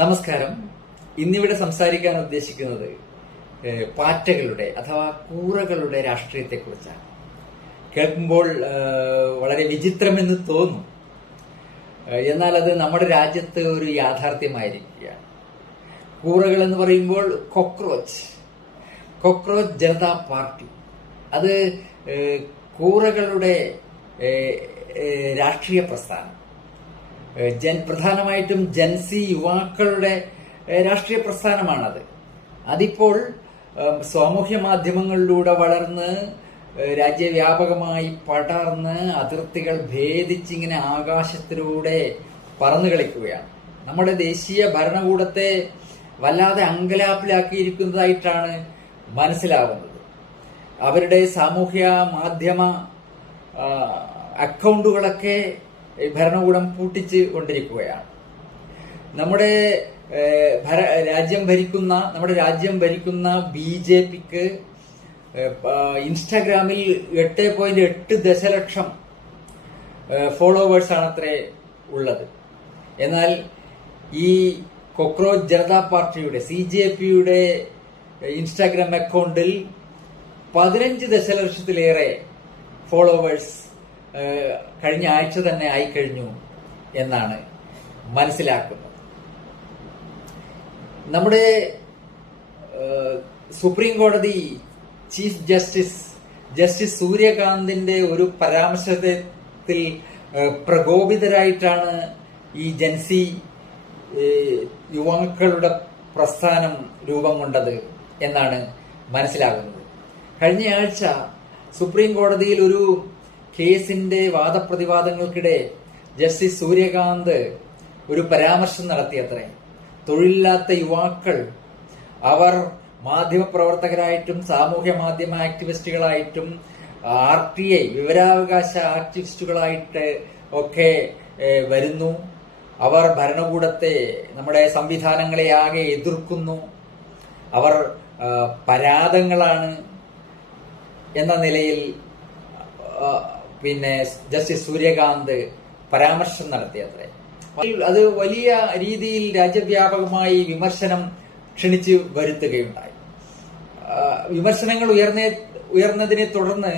നമസ്കാരം. ഇന്നിവിടെ സംസാരിക്കാൻ ഉദ്ദേശിക്കുന്നത് പാറ്റകളുടെ അഥവാ കൂറകളുടെ രാഷ്ട്രീയത്തെക്കുറിച്ചാണ്. കേൾക്കുമ്പോൾ വളരെ വിചിത്രമെന്ന് തോന്നും. എന്നാൽ അത് നമ്മുടെ രാജ്യത്ത് ഒരു യാഥാർത്ഥ്യമായിരിക്കുകയാണ്. കൂറകൾ എന്ന് പറയുമ്പോൾ കോക്രോച്ച് ജനതാ പാർട്ടി, അത് കൂറകളുടെ രാഷ്ട്രീയ പ്രസ്ഥാനം, പ്രധാനമായിട്ടും ജൻസി യുവാക്കളുടെ രാഷ്ട്രീയ പ്രസ്ഥാനമാണത്. അതിപ്പോൾ സാമൂഹ്യ മാധ്യമങ്ങളിലൂടെ വളർന്ന് രാജ്യവ്യാപകമായി പടർന്ന് അതിർത്തികൾ ഭേദിച്ചിങ്ങനെ ആകാശത്തിലൂടെ പറന്നു കളിക്കുകയാണ്. നമ്മുടെ ദേശീയ ഭരണകൂടത്തെ വല്ലാതെ അങ്കലാപ്പിലാക്കിയിരിക്കുന്നതായിട്ടാണ് മനസ്സിലാവുന്നത്. അവരുടെ സാമൂഹ്യ മാധ്യമ അക്കൗണ്ടുകളൊക്കെ ഭരണകൂടം പൂട്ടിച്ച് കൊണ്ടിരിക്കുകയാണ്. നമ്മുടെ രാജ്യം ഭരിക്കുന്ന BJPക്ക് ഇൻസ്റ്റാഗ്രാമിൽ 8.8 ദശലക്ഷം ഫോളോവേഴ്സാണ് അത്രേ ഉള്ളത്. എന്നാൽ ഈ കോക്രോച്ച് ജനതാ പാർട്ടിയുടെ CJPയുടെ ഇൻസ്റ്റാഗ്രാം അക്കൗണ്ടിൽ 15 ദശലക്ഷത്തിലേറെ ഫോളോവേഴ്സ് കഴിഞ്ഞ ആഴ്ച തന്നെ ആയിക്കഴിഞ്ഞു എന്നാണ് മനസ്സിലാക്കുന്നത്. നമ്മുടെ സുപ്രീം കോടതി ചീഫ് ജസ്റ്റിസ് സൂര്യകാന്തിന്റെ ഒരു പരാമർശത്തിൽ പ്രകോപിതരായിട്ടാണ് ഈ ജൻസി യുവാക്കളുടെ പ്രസ്ഥാനം രൂപം കൊണ്ടത് എന്നാണ് മനസ്സിലാകുന്നത്. കഴിഞ്ഞ ആഴ്ച സുപ്രീം കോടതിയിൽ ഒരു കേസിന്റെ വാദപ്രതിവാദങ്ങൾക്കിടെ ജസ്റ്റിസ് സൂര്യകാന്ത് ഒരു പരാമർശം നടത്തിയത്രേ. തൊഴിലില്ലാത്ത യുവാക്കൾ അവർ മാധ്യമപ്രവർത്തകരായിട്ടും സാമൂഹ്യ മാധ്യമ ആക്ടിവിസ്റ്റുകളായിട്ടും RTI വിവരാവകാശ ആക്ടിവിസ്റ്റുകളായിട്ട് ഒക്കെ വരുന്നു. അവർ ഭരണകൂടത്തെ, നമ്മുടെ സംവിധാനങ്ങളെ ആകെ എതിർക്കുന്നു. അവർ പരാതങ്ങളാണ് എന്ന നിലയിൽ ജസ്റ്റിസ് സൂര്യകാന്ത് പരാമർശം നടത്തിയത്രേ. അത് വലിയ രീതിയിൽ രാജ്യവ്യാപകമായി വിമർശനം ക്ഷണിച്ചു വരുത്തുകയുണ്ടായി. വിമർശനങ്ങൾ ഉയർന്നതിനെ തുടർന്ന്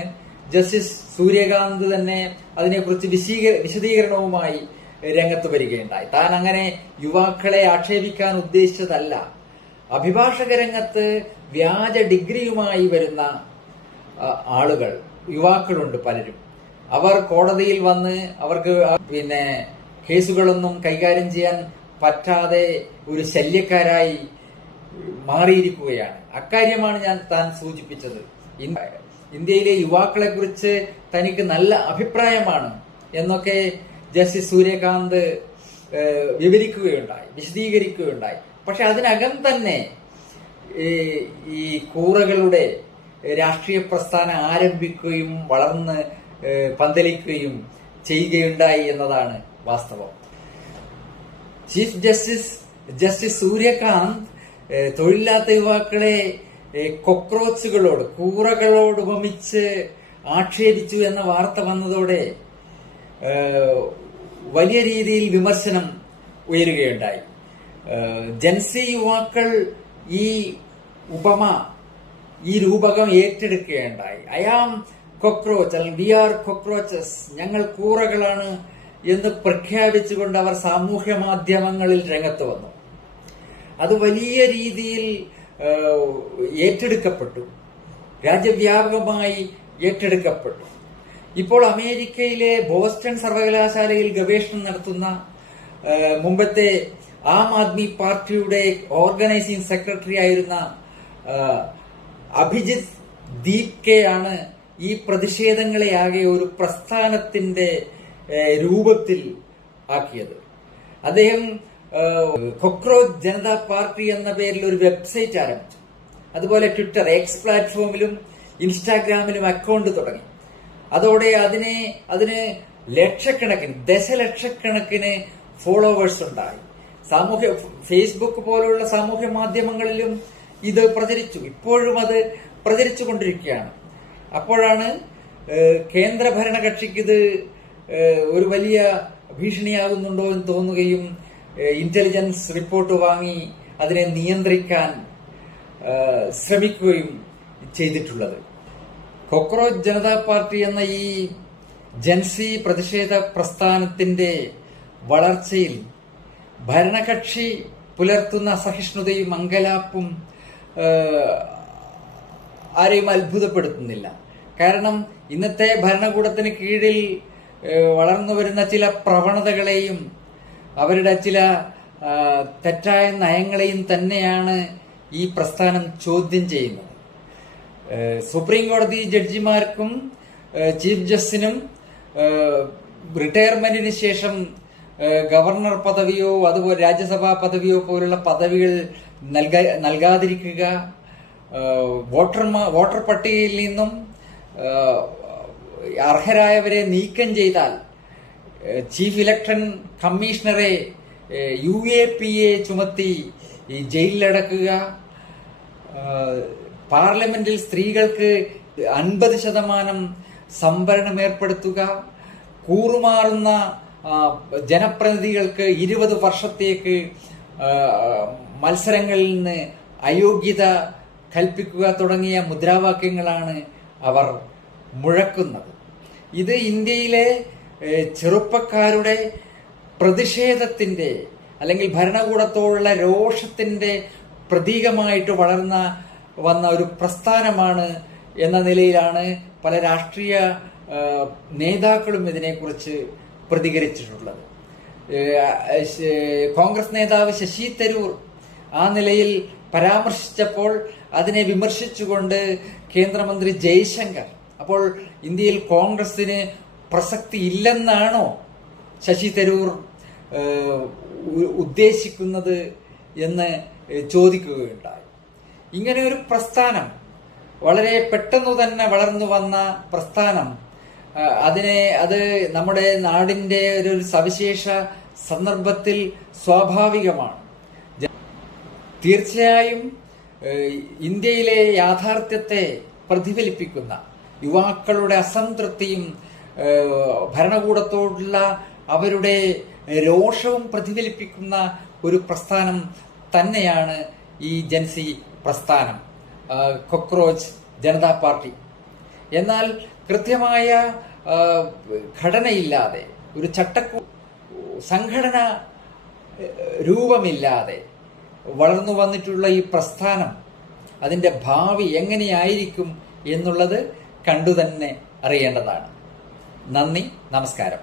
ജസ്റ്റിസ് സൂര്യകാന്ത് തന്നെ അതിനെക്കുറിച്ച് വിശദീകരണവുമായി രംഗത്ത് വരികയുണ്ടായി. താൻ അങ്ങനെ യുവാക്കളെ ആക്ഷേപിക്കാൻ ഉദ്ദേശിച്ചതല്ല. അഭിഭാഷക രംഗത്ത് വ്യാജ ഡിഗ്രിയുമായി വരുന്ന ആളുകൾ, യുവാക്കളുണ്ട് പലരും. അവർ കോടതിയിൽ വന്ന് അവർക്ക് കേസുകളൊന്നും കൈകാര്യം ചെയ്യാൻ പറ്റാതെ ഒരു ശല്യക്കാരായി മാറിയിരിക്കുകയാണ്. അക്കാര്യമാണ് താൻ സൂചിപ്പിച്ചത്. ഇന്ത്യയിലെ യുവാക്കളെ കുറിച്ച് തനിക്ക് നല്ല അഭിപ്രായമാണ് എന്നൊക്കെ ജസ്റ്റിസ് സൂര്യകാന്ത് വിശദീകരിക്കുകയുണ്ടായി. പക്ഷെ അതിനകം തന്നെ ഈ കൂറകളുടെ രാഷ്ട്രീയ പ്രസ്ഥാനം ആരംഭിക്കുകയും വളർന്ന് പന്തലിക്കുകയും ചെയ്യുകയുണ്ടായി എന്നതാണ് വാസ്തവം. ചീഫ് ജസ്റ്റിസ് സൂര്യകാന്ത് തൊഴിലില്ലാത്ത യുവാക്കളെ കൂറകളോട് ഉപമിച്ച് ആക്ഷേപിച്ചു എന്ന വാർത്ത വന്നതോടെ വലിയ രീതിയിൽ വിമർശനം ഉയരുകയുണ്ടായി. ജൻസി യുവാക്കൾ ഈ രൂപകം ഏറ്റെടുക്കുകയുണ്ടായി. ഐ ആം കോക്രോച്ച് അല്ലെങ്കിൽ വി ആർ കോക്രോച്ചസ്, ഞങ്ങൾ കൂറകളാണ് എന്ന് പ്രഖ്യാപിച്ചുകൊണ്ട് അവർ സാമൂഹ്യ മാധ്യമങ്ങളിൽ രംഗത്ത് വന്നു. അത് വലിയ രീതിയിൽ ഏറ്റെടുക്കപ്പെട്ടു, രാജ്യവ്യാപകമായി ഏറ്റെടുക്കപ്പെട്ടു. ഇപ്പോൾ അമേരിക്കയിലെ ബോസ്റ്റൺ സർവകലാശാലയിൽ ഗവേഷണം നടത്തുന്ന മുമ്പത്തെ ആം ആദ്മി പാർട്ടിയുടെ ഓർഗനൈസിംഗ് സെക്രട്ടറി ആയിരുന്ന അഭിജിത്ത് ദീപ്കെ ആണ് ഈ പ്രതിഷേധങ്ങളെ ആകെ ഒരു പ്രസ്ഥാനത്തിന്റെ രൂപത്തിൽ ആക്കിയത്. അദ്ദേഹം കോക്രോച്ച് ജനതാ പാർട്ടി എന്ന പേരിൽ ഒരു വെബ്സൈറ്റ് ആരംഭിച്ചു. അതുപോലെ ട്വിറ്റർ, X പ്ലാറ്റ്ഫോമിലും ഇൻസ്റ്റാഗ്രാമിലും അക്കൗണ്ട് തുടങ്ങി. അതോടെ അതിന് ദശലക്ഷക്കണക്കിന് ഫോളോവേഴ്സ് ഉണ്ടായി. ഫേസ്ബുക്ക് പോലുള്ള സാമൂഹ്യ മാധ്യമങ്ങളിലും ഇത് പ്രചരിച്ചു. ഇപ്പോഴും അത് പ്രചരിച്ചു കൊണ്ടിരിക്കുകയാണ്. അപ്പോഴാണ് കേന്ദ്ര ഭരണകക്ഷിക്ക് ഇത് ഒരു വലിയ ഭീഷണിയാകുന്നുണ്ടോ എന്ന് തോന്നുകയും ഇന്റലിജൻസ് റിപ്പോർട്ട് വാങ്ങി അതിനെ നിയന്ത്രിക്കാൻ ശ്രമിക്കുകയും ചെയ്തിട്ടുള്ളത്. കോക്രോച്ച് ജനതാ പാർട്ടി എന്ന ഈ ജൻസി പ്രതിഷേധ പ്രസ്ഥാനത്തിന്റെ വളർച്ചയിൽ ഭരണകക്ഷി പുലർത്തുന്ന അസഹിഷ്ണുതയും അങ്കലാപ്പും ആരെയും അത്ഭുതപ്പെടുത്തുന്നില്ല. കാരണം ഇന്നത്തെ ഭരണകൂടത്തിന് കീഴിൽ വളർന്നു വരുന്ന ചില പ്രവണതകളെയും അവരുടെ ചില തെറ്റായ നയങ്ങളെയും തന്നെയാണ് ഈ പ്രസ്ഥാനം ചോദ്യം ചെയ്യുന്നത്. സുപ്രീം കോടതി ജഡ്ജിമാർക്കും ചീഫ് ജസ്റ്റിനും റിട്ടയർമെന്റിന് ശേഷം ഗവർണർ പദവിയോ അതുപോലെ രാജ്യസഭാ പദവിയോ പോലുള്ള പദവികൾ നൽകാതിരിക്കുക, വോട്ടർ പട്ടികയിൽ നിന്നും അർഹരായവരെ നീക്കം ചെയ്താൽ ചീഫ് ഇലക്ഷൻ കമ്മീഷണറെ UAPA ചുമത്തി ജയിലിലടക്കുക, പാർലമെന്റിൽ സ്ത്രീകൾക്ക് 50% സംവരണം ഏർപ്പെടുത്തുക, കൂറുമാറുന്ന ജനപ്രതിനിധികൾക്ക് 20 വർഷത്തേക്ക് മത്സരങ്ങളിൽ നിന്ന് അയോഗ്യത കൽപ്പിക്കുക തുടങ്ങിയ മുദ്രാവാക്യങ്ങളാണ് അവർ മുഴക്കുന്നത്. ഇത് ഇന്ത്യയിലെ ചെറുപ്പക്കാരുടെ പ്രതിഷേധത്തിന്റെ അല്ലെങ്കിൽ ഭരണകൂടത്തോടുള്ള രോഷത്തിന്റെ പ്രതീകമായിട്ട് വന്ന ഒരു പ്രസ്ഥാനമാണ് എന്ന നിലയിലാണ് പല രാഷ്ട്രീയ നേതാക്കളും ഇതിനെക്കുറിച്ച് പ്രതികരിച്ചിട്ടുള്ളത്. കോൺഗ്രസ് നേതാവ് ശശി തരൂർ ആ നിലയിൽ പരാമർശിച്ചപ്പോൾ അതിനെ വിമർശിച്ചുകൊണ്ട് കേന്ദ്രമന്ത്രി ജയശങ്കർ, അപ്പോൾ ഇന്ത്യയിൽ കോൺഗ്രസിന് പ്രസക്തി ഇല്ലെന്നാണോ ശശി തരൂർ ഉദ്ദേശിക്കുന്നത് എന്ന് ചോദിക്കുകയുണ്ടായി. ഇങ്ങനെ ഒരു പ്രസ്ഥാനം, വളരെ പെട്ടെന്ന് തന്നെ വളർന്നു വന്ന പ്രസ്ഥാനം, അത് നമ്മുടെ നാടിന്റെ ഒരു സവിശേഷ സന്ദർഭത്തിൽ സ്വാഭാവികമാണ്. തീർച്ചയായും ഇന്ത്യയിലെ യാഥാർത്ഥ്യത്തെ പ്രതിഫലിപ്പിക്കുന്ന യുവാക്കളുടെ അസംതൃപ്തിയും ഭരണകൂടത്തോടുള്ള അവരുടെ രോഷവും പ്രതിഫലിപ്പിക്കുന്ന ഒരു പ്രസ്ഥാനം തന്നെയാണ് ഈ ജൻസി പ്രസ്ഥാനം, കോക്രോച്ച് ജനതാ പാർട്ടി. എന്നാൽ കൃത്യമായ ഘടനയില്ലാതെ, ഒരു സംഘടന രൂപമില്ലാതെ വളർന്നു വന്നിട്ടുള്ള ഈ പ്രസ്ഥാനം, അതിന്റെ ഭാവി എങ്ങനെയായിരിക്കും എന്നുള്ളത് കണ്ടുതന്നെ അറിയേണ്ടതാണ്. നന്ദി, നമസ്കാരം.